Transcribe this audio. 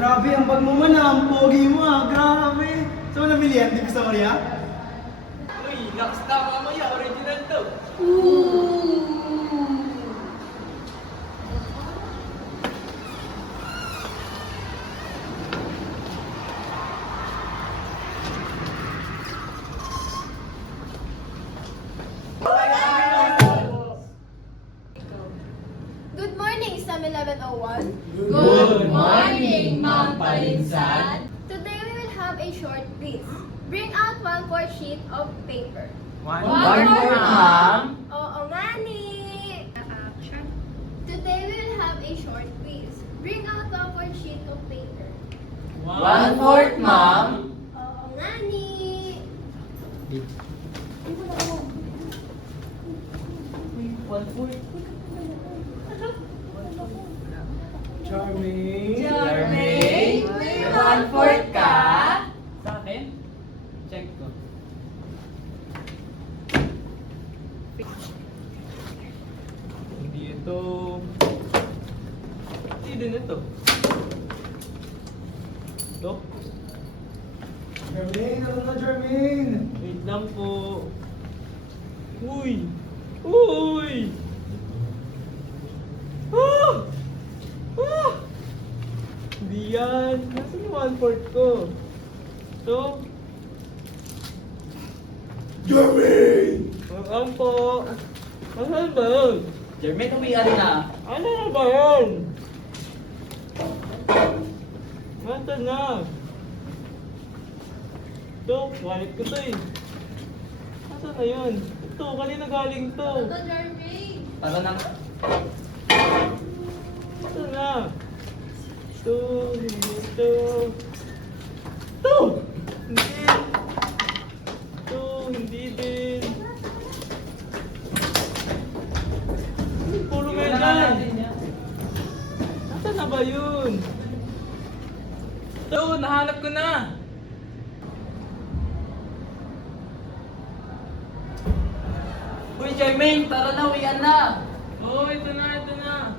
Grabe, ang bag mo man ang pogi mo grabe. Saan mo nabili yan? Di ko sa Korea? Uy, nakastop mamaya. Original to. Good morning, STEM 1101. Good morning, Ma'am Palinsan. Today we will have a short quiz. Bring out 1/4 sheet of paper. One more, ma'am. Oo nga ni. Action. Today we will have a short quiz. Bring out 1/4 sheet of paper. 1/4, ma'am. Oo nga ni. Charming. Jermaine, may 1/4 ka? Sa akin? Check ko. Hindi ito. Hindi din ito. Ito? Charming, ano na Charming? Wait lang po. Uy! Uy! Ah! Ah! Hindi yan. Nasaan yung 1/4 ko? Ito? Charming! Ang po. Nasaan ba yun? Jermaine, uwian na. Ano na ba yun? Nasaan na? Ito, wallet ko to eh. Nasaan na yun? Ito, kanina galing to. Jermaine. Tara na. Ito na. Ito, hindi ito. Ito! Hindi. Ito, hindi din. Puro ganyan. Nasaan na ba yun? Ito, nahanap ko na. Uy, Jermaine, tara na, uwian na. Oo, ito na, ito na.